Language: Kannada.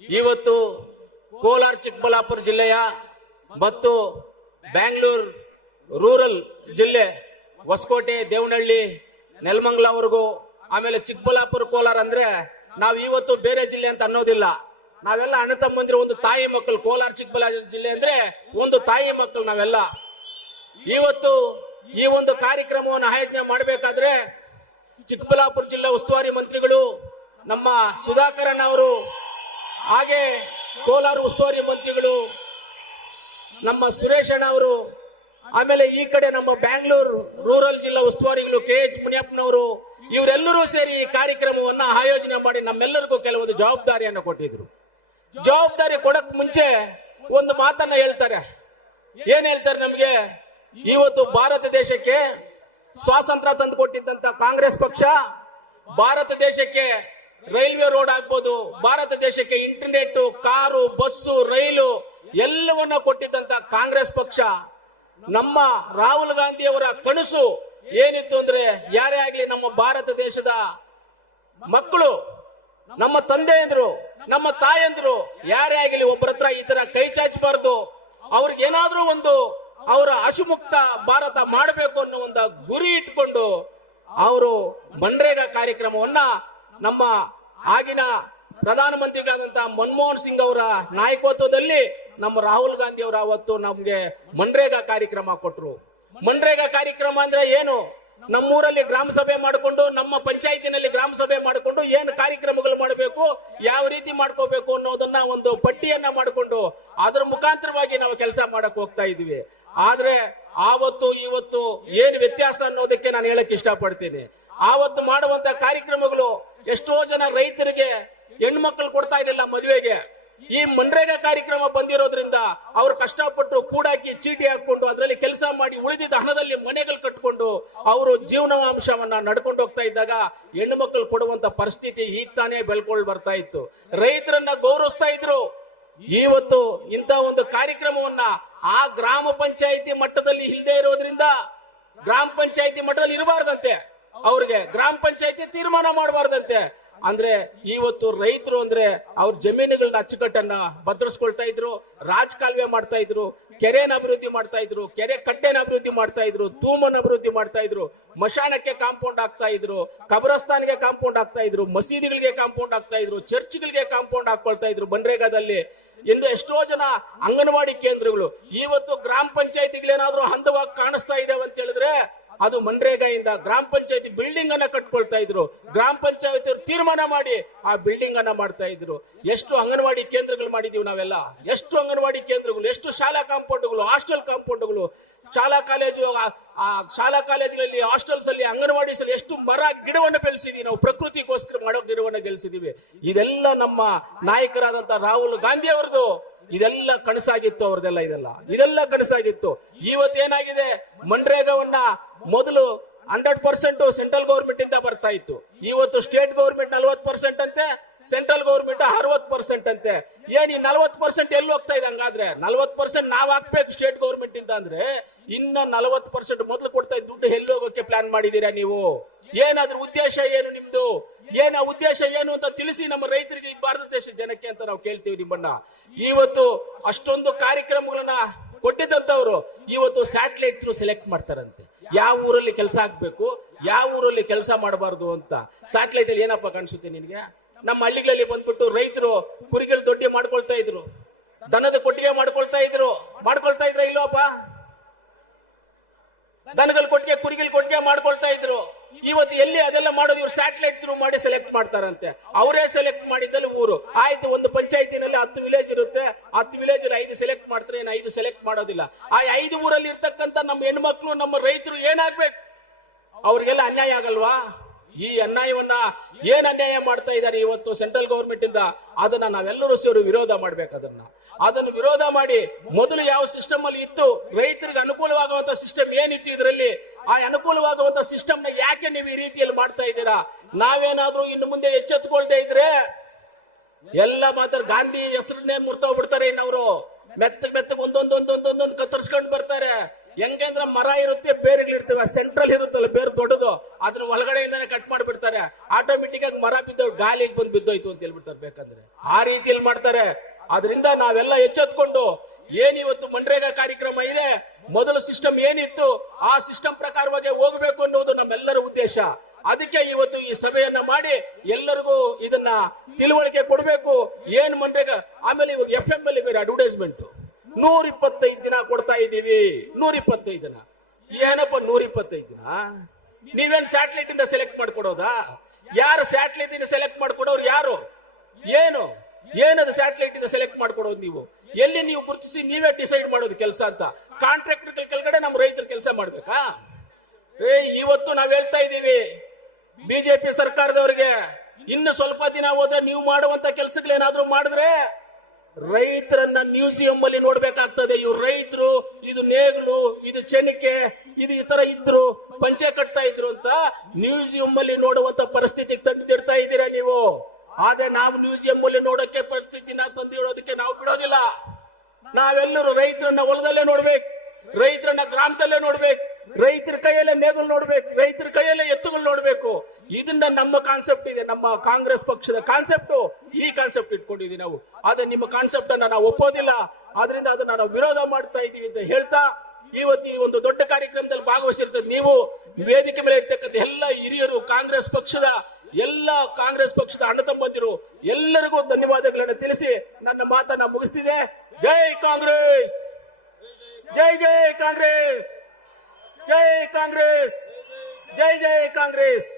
ಇವತ್ತು ಕೋಲಾರ ಚಿಕ್ಕಬಳ್ಳಾಪುರ ಜಿಲ್ಲೆಯ ಮತ್ತು ಬ್ಯಾಂಗ್ಳೂರ್ ರೂರಲ್ ಜಿಲ್ಲೆ ಹೊಸಕೋಟೆ ದೇವನಹಳ್ಳಿ ನೆಲಮಂಗಲವರೆಗೂ ಆಮೇಲೆ ಚಿಕ್ಕಬಳ್ಳಾಪುರ ಕೋಲಾರ ಅಂದ್ರೆ ನಾವು ಇವತ್ತು ಬೇರೆ ಜಿಲ್ಲೆ ಅಂತ ಅನ್ನೋದಿಲ್ಲ. ನಾವೆಲ್ಲ ಅಣ್ಣ ತಮ್ಮಂದಿರು, ಒಂದು ತಾಯಿ ಮಕ್ಕಳು. ಕೋಲಾರ ಚಿಕ್ಕಬಳ್ಳಾಪುರ ಜಿಲ್ಲೆ ಅಂದ್ರೆ ಒಂದು ತಾಯಿ ಮಕ್ಕಳು ನಾವೆಲ್ಲ. ಇವತ್ತು ಈ ಒಂದು ಕಾರ್ಯಕ್ರಮವನ್ನು ಆಯೋಜನೆ ಮಾಡಬೇಕಾದ್ರೆ ಚಿಕ್ಕಬಳ್ಳಾಪುರ ಜಿಲ್ಲಾ ಉಸ್ತುವಾರಿ ಮಂತ್ರಿಗಳು ನಮ್ಮ ಸುಧಾಕರನ್ ಅವರು, ಹಾಗೆ ಕೋಲಾರ ಉಸ್ತುವಾರಿ ಮಂತ್ರಿಗಳು ನಮ್ಮ ಸುರೇಶ್ ಅಣ್ಣ ಅವರು, ಆಮೇಲೆ ಈ ಕಡೆ ನಮ್ಮ ಬ್ಯಾಂಗ್ಳೂರ್ ರೂರಲ್ ಜಿಲ್ಲಾ ಉಸ್ತುವಾರಿಗಳು KH ಮುನಿಯಪ್ಪನವರು, ಇವರೆಲ್ಲರೂ ಸೇರಿ ಈ ಕಾರ್ಯಕ್ರಮವನ್ನ ಆಯೋಜನೆ ಮಾಡಿ ನಮ್ಮೆಲ್ಲರಿಗೂ ಕೆಲವೊಂದು ಜವಾಬ್ದಾರಿಯನ್ನು ಕೊಟ್ಟಿದ್ರು. ಜವಾಬ್ದಾರಿ ಕೊಡಕ್ ಮುಂಚೆ ಒಂದು ಮಾತನ್ನ ಹೇಳ್ತಾರೆ. ಏನ್ ಹೇಳ್ತಾರೆ? ನಮ್ಗೆ ಇವತ್ತು ಭಾರತ ದೇಶಕ್ಕೆ ಸ್ವಾತಂತ್ರ್ಯ ತಂದು ಕೊಟ್ಟಿದ್ದಂತ ಕಾಂಗ್ರೆಸ್ ಪಕ್ಷ, ಭಾರತ ದೇಶಕ್ಕೆ ರೈಲ್ವೆ ರೋಡ್ ಆಗ್ಬೋದು, ಭಾರತ ದೇಶಕ್ಕೆ ಇಂಟರ್ನೆಟ್, ಕಾರು, ಬಸ್ಸು, ರೈಲು ಎಲ್ಲವನ್ನ ಕೊಟ್ಟಿದ್ದಂತ ಕಾಂಗ್ರೆಸ್ ಪಕ್ಷ, ನಮ್ಮ ರಾಹುಲ್ ಗಾಂಧಿ ಅವರ ಕನಸು ಏನಿತ್ತು ಅಂದ್ರೆ, ಯಾರೇ ಆಗ್ಲಿ ನಮ್ಮ ಭಾರತ ದೇಶದ ಮಕ್ಕಳು, ನಮ್ಮ ತಂದೆಯಂದ್ರು, ನಮ್ಮ ತಾಯಂದ್ರು ಯಾರೇ ಆಗಲಿ ಒಬ್ಬರ ಹತ್ರ ಈ ತರ ಕೈ ಚಾಚಬಾರ್ದು, ಅವ್ರಿಗೇನಾದ್ರೂ ಒಂದು ಅವರ ಹಸುಮುಕ್ತ ಭಾರತ ಮಾಡಬೇಕು ಅನ್ನೋ ಒಂದು ಗುರಿ ಇಟ್ಕೊಂಡು ಅವರು ಮನ್ರೇಗಾ ಕಾರ್ಯಕ್ರಮವನ್ನ ನಮ್ಮ ಆಗಿನ ಪ್ರಧಾನಮಂತ್ರಿಗಳಾದಂತಹ ಮನಮೋಹನ್ ಸಿಂಗ್ ಅವರ ನಾಯಕತ್ವದಲ್ಲಿ ನಮ್ಮ ರಾಹುಲ್ ಗಾಂಧಿ ಅವರು ಅವತ್ತು ನಮ್ಗೆ ಮನ್ರೇಗಾ ಕಾರ್ಯಕ್ರಮ ಕೊಟ್ರು. ಮನ್ರೇಗಾ ಕಾರ್ಯಕ್ರಮ ಅಂದ್ರೆ ಏನು? ನಮ್ಮೂರಲ್ಲಿ ಗ್ರಾಮ ಸಭೆ ಮಾಡಿಕೊಂಡು, ನಮ್ಮ ಪಂಚಾಯತಿನಲ್ಲಿ ಗ್ರಾಮ ಸಭೆ ಮಾಡಿಕೊಂಡು ಏನು ಕಾರ್ಯಕ್ರಮಗಳು ಮಾಡಬೇಕು, ಯಾವ ರೀತಿ ಮಾಡ್ಕೋಬೇಕು ಅನ್ನೋದನ್ನ ಒಂದು ಪಟ್ಟಿಯನ್ನ ಮಾಡಿಕೊಂಡು ಅದರ ಮುಖಾಂತರವಾಗಿ ನಾವು ಕೆಲಸ ಮಾಡಕ್ ಹೋಗ್ತಾ ಇದೀವಿ. ಆದ್ರೆ ಆವತ್ತು ಇವತ್ತು ಏನು ವ್ಯತ್ಯಾಸ ಅನ್ನೋದಕ್ಕೆ ನಾನು ಹೇಳಕ್ ಇಷ್ಟಪಡ್ತೀನಿ. ಆವತ್ತು ಮಾಡುವಂತ ಕಾರ್ಯಕ್ರಮಗಳು ಎಷ್ಟೋ ಜನ ರೈತರಿಗೆ ಹೆಣ್ಮಕ್ಳು ಕೊಡ್ತಾ ಇರಲಿಲ್ಲ ಮದುವೆಗೆ. ಈ ಮನ್ರೇಗಾ ಕಾರ್ಯಕ್ರಮ ಬಂದಿರೋದ್ರಿಂದ ಅವ್ರು ಕಷ್ಟಪಟ್ಟು ಕೂಡಾಕಿ ಚೀಟಿ ಹಾಕೊಂಡು ಅದರಲ್ಲಿ ಕೆಲಸ ಮಾಡಿ ಉಳಿದಿದ್ದ ಹಣದಲ್ಲಿ ಮನೆಗಳು ಕಟ್ಕೊಂಡು ಅವರು ಜೀವನಾಂಶವನ್ನ ನಡ್ಕೊಂಡು ಹೋಗ್ತಾ ಇದ್ದಾಗ ಹೆಣ್ಣು ಮಕ್ಕಳು ಕೊಡುವಂತ ಪರಿಸ್ಥಿತಿ ಈಗ ತಾನೇ ಬೆಳ್ಕೊಂಡು ಬರ್ತಾ ಇತ್ತು. ರೈತರನ್ನ ಗೌರವಿಸ್ತಾ ಇದ್ರು. ಇವತ್ತು ಇಂಥ ಒಂದು ಕಾರ್ಯಕ್ರಮವನ್ನ ಆ ಗ್ರಾಮ ಪಂಚಾಯಿತಿ ಮಟ್ಟದಲ್ಲಿ ಇಲ್ಲದೆ ಇರೋದ್ರಿಂದ, ಗ್ರಾಮ ಪಂಚಾಯಿತಿ ಮಟ್ಟದಲ್ಲಿ ಇರಬಾರ್ದಂತೆ, ಅವ್ರಿಗೆ ಗ್ರಾಮ ಪಂಚಾಯಿತಿ ತೀರ್ಮಾನ ಮಾಡಬಾರ್ದಂತೆ. ಅಂದ್ರೆ ಇವತ್ತು ರೈತರು ಅಂದ್ರೆ ಅವ್ರ ಜಮೀನುಗಳನ್ನ ಅಚ್ಚುಕಟ್ಟನ್ನ ಭದ್ರಿಸ್ಕೊಳ್ತಾ ಇದ್ರು, ರಾಜಕಾಲುವೆ ಮಾಡ್ತಾ ಇದ್ರು, ಕೆರೆನ ಅಭಿವೃದ್ಧಿ ಮಾಡ್ತಾ ಇದ್ರು, ಕೆರೆ ಕಟ್ಟೆನ ಅಭಿವೃದ್ಧಿ ಮಾಡ್ತಾ ಇದ್ರು, ತೂಮನ ಅಭಿವೃದ್ಧಿ ಮಾಡ್ತಾ ಇದ್ರು, ಮಶಾನಕ್ಕೆ ಕಾಂಪೌಂಡ್ ಆಗ್ತಾ ಇದ್ರು, ಕಬ್ರಸ್ತಾನ್ಗೆ ಕಾಂಪೌಂಡ್ ಆಗ್ತಾ ಇದ್ರು, ಮಸೀದಿಗಳಿಗೆ ಕಾಂಪೌಂಡ್ ಆಗ್ತಾ ಇದ್ರು, ಚರ್ಚ್ಗಳಿಗೆ ಕಾಂಪೌಂಡ್ ಹಾಕೊಳ್ತಾ ಇದ್ರು ಮನ್ರೇಗಾದಲ್ಲಿ. ಇನ್ನು ಎಷ್ಟೋ ಜನ ಅಂಗನವಾಡಿ ಕೇಂದ್ರಗಳು ಇವತ್ತು ಗ್ರಾಮ ಪಂಚಾಯತಿಗಳೇನಾದ್ರೂ ಹಂತವಾಗಿ ಕಾಣಿಸ್ತಾ ಇದಾವೆ ಅಂತ ಹೇಳಿದ್ರೆ ಅದು ಮನ್ರೇಗಾಯಿಂದ. ಗ್ರಾಮ ಪಂಚಾಯತಿ ಬಿಲ್ಡಿಂಗ್ ಅನ್ನ ಕಟ್ಕೊಳ್ತಾ ಇದ್ರು, ಗ್ರಾಮ ಪಂಚಾಯತಿ ತೀರ್ಮಾನ ಮಾಡಿ ಆ ಬಿಲ್ಡಿಂಗ್ ಅನ್ನ ಮಾಡ್ತಾ ಇದ್ರು. ಎಷ್ಟು ಅಂಗನವಾಡಿ ಕೇಂದ್ರಗಳು ಮಾಡಿದೀವಿ ನಾವೆಲ್ಲ, ಎಷ್ಟು ಅಂಗನವಾಡಿ ಕೇಂದ್ರಗಳು, ಎಷ್ಟು ಶಾಲಾ ಕಾಂಪೌಂಡ್ಗಳು, ಹಾಸ್ಟೆಲ್ ಕಾಂಪೌಂಡ್ಗಳು, ಶಾಲಾ ಕಾಲೇಜುಗಳಲ್ಲಿ, ಹಾಸ್ಟೆಲ್ಸ್ ಅಲ್ಲಿ, ಅಂಗನವಾಡೀಸ್ ಅಲ್ಲಿ ಎಷ್ಟು ಮರ ಗಿಡವನ್ನು ಬೆಳೆಸಿದೀವಿ ನಾವು, ಪ್ರಕೃತಿಗೋಸ್ಕರ ಮಾಡೋ ಗಿಡವನ್ನು ಬೆಳೆಸಿದೀವಿ. ಇದೆಲ್ಲ ನಮ್ಮ ನಾಯಕರಾದಂತ ರಾಹುಲ್ ಗಾಂಧಿ ಅವರದು ಇದೆಲ್ಲ ಕನಸಾಗಿತ್ತು ಅವ್ರದೆಲ್ಲ. ಇದೆಲ್ಲ ಕನಸಾಗಿತ್ತು. ಇವತ್ತೇನಾಗಿದೆ, ಮನ್ರೇಗಾವನ್ನ ಮೊದಲು 100% ಸೆಂಟ್ರಲ್ ಗೌರ್ಮೆಂಟ್ ಇಂದ ಬರ್ತಾ ಇತ್ತು. ಇವತ್ತು ಸ್ಟೇಟ್ ಗೌರ್ಮೆಂಟ್ 40% ಅಂತೆ, ಸೆಂಟ್ರಲ್ ಗೌರ್ಮೆಂಟ್ 60% ಅಂತೆ. ಏನ್ ಈ 40% ಎಲ್ಲಿ ಹೋಗ್ತಾ ಇದೆ? ಹಂಗಾದ್ರೆ 40% ನಾವ್ ಹಾಕ್ಬೇಕು ಸ್ಟೇಟ್ ಗೌರ್ಮೆಂಟ್ ಇಂದ ಅಂದ್ರೆ ಇನ್ನ 40% ಮೊದಲು ಕೊಡ್ತಾ ಇದ್ದ ದುಡ್ಡು ಎಲ್ಲಿ ಹೋಗೋಕೆ ಪ್ಲಾನ್ ಮಾಡಿದೀರಾ ನೀವು? ಏನಾದ್ರೂ ಉದ್ದೇಶ ಏನು ನಿಮ್ದು? ಉದ್ದೇಶ ಏನು ಅಂತ ತಿಳಿಸಿ ನಮ್ಮ ರೈತರಿಗೆ, ಈ ಭಾರತ ದೇಶ ಜನಕ್ಕೆ ಅಂತ ನಾವು ಕೇಳ್ತೀವಿ ನಿಮ್ಮನ್ನ. ಇವತ್ತು ಅಷ್ಟೊಂದು ಕಾರ್ಯಕ್ರಮಗಳನ್ನ ಕೊಟ್ಟಿದ್ದಂತವ್ರು ಇವತ್ತು ಸ್ಯಾಟಲೈಟ್ ಥ್ರೂ ಸೆಲೆಕ್ಟ್ ಮಾಡ್ತಾರಂತೆ, ಯಾವ ಊರಲ್ಲಿ ಕೆಲಸ ಆಗ್ಬೇಕು, ಯಾವ ಊರಲ್ಲಿ ಕೆಲಸ ಮಾಡಬಾರ್ದು ಅಂತ. ಸ್ಯಾಟಲೈಟ್ ಅಲ್ಲಿ ಏನಪ್ಪ ಕಾಣಿಸುತ್ತೆ ನಿನ್ಗೆ? ನಮ್ಮ ಹಳ್ಳಿಗಳಲ್ಲಿ ಬಂದ್ಬಿಟ್ಟು ರೈತರು ಕುರಿಗಳು ದೊಡ್ಡಿ ಮಾಡ್ಕೊಳ್ತಾ ಇದ್ರು, ದನದ ಕೊಟ್ಟಿಗೆ ಮಾಡ್ಕೊಳ್ತಾ ಇದ್ರ ಇಲ್ಲೋಪ್ಪ? ದನಗಳ ಕೊಟ್ಟಿಗೆ, ಕುರಿಗಳ ಕೊಟ್ಟಿಗೆ ಮಾಡ್ಕೊಳ್ತಾ ಇದ್ರು. ಇವತ್ತು ಎಲ್ಲಿ ಅದೆಲ್ಲ ಮಾಡೋದು? ಇವ್ರು ಸ್ಯಾಟಲೈಟ್ ಥ್ರೂ ಮಾಡಿ ಸೆಲೆಕ್ಟ್ ಮಾಡ್ತಾರಂತೆ. ಅವರೇ ಸೆಲೆಕ್ಟ್ ಮಾಡಿದ್ದಲ್ಲಿ ಊರು ಆಯ್ತು. ಒಂದು ಪಂಚಾಯತಿನಲ್ಲಿ 10 ವಿಲೇಜ್ ಇರುತ್ತೆ, 10 ವಿಲೇಜ್ 5 ಸೆಲೆಕ್ಟ್ ಮಾಡ್ತಾರೆ, 5 ಸೆಲೆಕ್ಟ್ ಮಾಡೋದಿಲ್ಲ. ಆ 5 ಊರಲ್ಲಿ ಇರ್ತಕ್ಕಂಥ ನಮ್ಮ ಹೆಣ್ಮಕ್ಳು, ನಮ್ಮ ರೈತರು ಏನಾಗ್ಬೇಕು? ಅವ್ರಿಗೆಲ್ಲ ಅನ್ಯಾಯ ಆಗಲ್ವಾ? ಈ ಅನ್ಯಾಯವನ್ನ ಏನ್ ಅನ್ಯಾಯ ಮಾಡ್ತಾ ಇದ್ದಾರೆ ಇವತ್ತು ಸೆಂಟ್ರಲ್ ಗೌರ್ಮೆಂಟ್ ಇಂದ, ಅದನ್ನ ನಾವೆಲ್ಲರೂ ಸೇರಿ ವಿರೋಧ ಮಾಡ್ಬೇಕು. ಅದನ್ನು ವಿರೋಧ ಮಾಡಿ ಮೊದಲು ಯಾವ ಸಿಸ್ಟಮ್ ಅಲ್ಲಿ ಇತ್ತು, ರೈತರಿಗೆ ಅನುಕೂಲವಾಗುವಂತ ಸಿಸ್ಟಮ್ ಏನಿತ್ತು ಇದರಲ್ಲಿ, ಆ ಅನುಕೂಲವಾಗುವಂತ ಸಿಸ್ಟಮ್ ನ ಯಾಕೆ ನೀವು ಈ ರೀತಿಯಲ್ಲಿ ಮಾಡ್ತಾ ಇದ್ದೀರಾ? ನಾವೇನಾದ್ರೂ ಇನ್ನು ಮುಂದೆ ಎಚ್ಚೆತ್ಕೊಳ್ದೇ ಇದ್ರೆ ಎಲ್ಲ ಮಾತ್ರ ಗಾಂಧಿ ಹೆಸರನ್ನೇ ಮುರ್ತೋಗ್ಬಿಡ್ತಾರೆ. ಇನ್ನವರು ಮೆತ್ತಗೆ ಒಂದೊಂದೊಂದೊಂದೊಂದೊಂದು ಕತ್ತರಿಸ್ಕೊಂಡು ಬರ್ತಾರೆ. ಹೆಂಗಂದ್ರೆ ಮರ ಇರುತ್ತೆ, ಬೇರುಗಳಿರ್ತವೆ, ಸೆಂಟ್ರಲ್ ಇರುತ್ತಲ್ಲ ಬೇರು ದೊಡ್ಡದು, ಅದನ್ನ ಒಳಗಡೆಯಿಂದಾನೆ ಕಟ್ ಮಾಡಿಬಿಡ್ತಾರೆ. ಆಟೋಮೆಟಿಕ್ ಆಗಿ ಮರ ಬಿದ್ದು ಗಾಳಿಗೆ ಬಂದು ಬಿದ್ದೋಯ್ತು ಅಂತ ಹೇಳ್ಬಿಡ್ತಾರೆ. ಬೇಕಂದ್ರೆ ಆ ರೀತಿಯಲ್ಲಿ ಮಾಡ್ತಾರೆ. ಅದರಿಂದ ನಾವೆಲ್ಲ ಎಚ್ಚೆತ್ಕೊಂಡು ಏನಿವತ್ತು ಮನ್ರೇಗಾ ಕಾರ್ಯಕ್ರಮ ಇದೆ, ಮೊದಲ ಸಿಸ್ಟಮ್ ಏನಿತ್ತು ಆ ಸಿಸ್ಟಮ್ ಪ್ರಕಾರವಾಗಿ ಹೋಗಬೇಕು ಅನ್ನೋದು ನಮ್ಮೆಲ್ಲರ ಉದ್ದೇಶ. ಅದಕ್ಕೆ ಇವತ್ತು ಈ ಸಭೆಯನ್ನ ಮಾಡಿ ಎಲ್ಲರಿಗೂ ಇದನ್ನ ತಿಳುವಳಿಕೆ ಕೊಡಬೇಕು. ಏನ್ ಮನ್ರೇಗಾ, ಆಮೇಲೆ ಇವಾಗ FM ಅಲ್ಲಿ ಬೇರೆ ಅಡ್ವರ್ಟೈಸ್ಮೆಂಟ್ 125 ದಿನ ಕೊಡ್ತಾ ಇದ್ದೀವಿ. 125 ದಿನ ಏನಪ್ಪ 125 ದಿನ? ನೀವೇನ್ ಸ್ಯಾಟಲೈಟ್ ಇಂದ ಸೆಲೆಕ್ಟ್ ಮಾಡ್ಕೊಡೋದಾ? ಯಾರು ಸ್ಯಾಟಲೈಟ್ ಇಂದ ಸೆಲೆಕ್ಟ್ ಮಾಡ್ಕೊಡೋರು ಯಾರು? ಏನದು ಸ್ಯಾಟಲೈಟ್ ಇಂದ ಸೆಲೆಕ್ಟ್ ಮಾಡ್ಕೊಡೋದು? ನೀವು ಎಲ್ಲಿ ನೀವು ಗುರುತಿಸಿ ನೀವೇ ಡಿಸೈಡ್ ಮಾಡೋದು ಕೆಲಸ ಅಂತ? ಕಾಂಟ್ರಾಕ್ಟರ್ ಕೆಳಗಡೆ ನಮ್ಮ ರೈತರ ಕೆಲಸ ಮಾಡ್ಬೇಕಾ? ಇವತ್ತು ನಾವ್ ಹೇಳ್ತಾ ಇದ್ದೀವಿ ಬಿಜೆಪಿ ಸರ್ಕಾರದವರಿಗೆ, ಇನ್ನು ಸ್ವಲ್ಪ ದಿನ ಹೋದ್ರೆ ನೀವು ಮಾಡುವಂತ ಕೆಲಸಗಳೇನಾದ್ರೂ ಮಾಡಿದ್ರೆ ರೈತರನ್ನ ಮ್ಯೂಸಿಯಂ ಅಲ್ಲಿ ನೋಡ್ಬೇಕಾಗ್ತದೆ. ಇವ್ರು ರೈತರು, ಇದು ನೇಗಿಲು, ಇದು ಚೆನಿಕೆ, ಇದು ಈ ತರ ಇದ್ರು, ಪಂಚೆ ಕಟ್ತಾ ಇದ್ರು ಅಂತ ಮ್ಯೂಸಿಯಂ ಅಲ್ಲಿ ನೋಡುವಂತ ಪರಿಸ್ಥಿತಿಗೆ ತಂದಿಡ್ತಾ ಇದ್ದೀರಾ ನೀವು. ಆದ್ರೆ ನಾವು ಮ್ಯೂಸಿಯಂ ಅಲ್ಲಿ ನೋಡೋಕೆ ಪರಿಸ್ಥಿತಿನ ತಂದಿಡೋದಕ್ಕೆ ನಾವು ಬಿಡೋದಿಲ್ಲ. ನಾವೆಲ್ಲರೂ ರೈತರನ್ನ ಹೊಲದಲ್ಲೇ ನೋಡ್ಬೇಕು, ರೈತರನ್ನ ಗ್ರಾಮದಲ್ಲೇ ನೋಡ್ಬೇಕು, ರೈತರ ಕೈಯಲ್ಲೇ ನೇಗಿಲು ನೋಡ್ಬೇಕು, ರೈತರ ಕೈಯಲ್ಲೇ ಎತ್ತುಗಳು ನೋಡ್ಬೇಕು. ಇದನ್ನ ನಮ್ಮ ಕಾನ್ಸೆಪ್ಟ್ ಇದೆ, ನಮ್ಮ ಕಾಂಗ್ರೆಸ್ ಪಕ್ಷದ ಕಾನ್ಸೆಪ್ಟ್. ಈ ಕಾನ್ಸೆಪ್ಟ್ ಇಟ್ಕೊಂಡಿದೀವಿ ನಾವು. ಆದ್ರೆ ನಿಮ್ಮ ಕಾನ್ಸೆಪ್ಟ್ ಅನ್ನ ನಾವು ಒಪ್ಪೋದಿಲ್ಲ. ಆದ್ರಿಂದ ಅದನ್ನ ನಾವು ವಿರೋಧ ಮಾಡ್ತಾ ಇದೀವಿ ಅಂತ ಹೇಳ್ತಾ, ಇವತ್ತು ಈ ಒಂದು ದೊಡ್ಡ ಕಾರ್ಯಕ್ರಮದಲ್ಲಿ ಭಾಗವಹಿಸಿರ್ತದೆ ನೀವು ವೇದಿಕೆ ಮೇಲೆ ಇರ್ತಕ್ಕಂಥ ಎಲ್ಲ ಹಿರಿಯರು, ಕಾಂಗ್ರೆಸ್ ಪಕ್ಷದ ಅಣ್ಣ ತಮ್ಮಂದಿರು ಎಲ್ಲರಿಗೂ ಧನ್ಯವಾದಗಳನ್ನು ತಿಳಿಸಿ ನನ್ನ ಮಾತನ್ನ ಮುಗಿಸ್ತಿದೆ. ಜೈ ಕಾಂಗ್ರೆಸ್, ಜೈ ಜೈ ಕಾಂಗ್ರೆಸ್, ಜೈ ಕಾಂಗ್ರೆಸ್, ಜೈ ಜೈ ಕಾಂಗ್ರೆಸ್.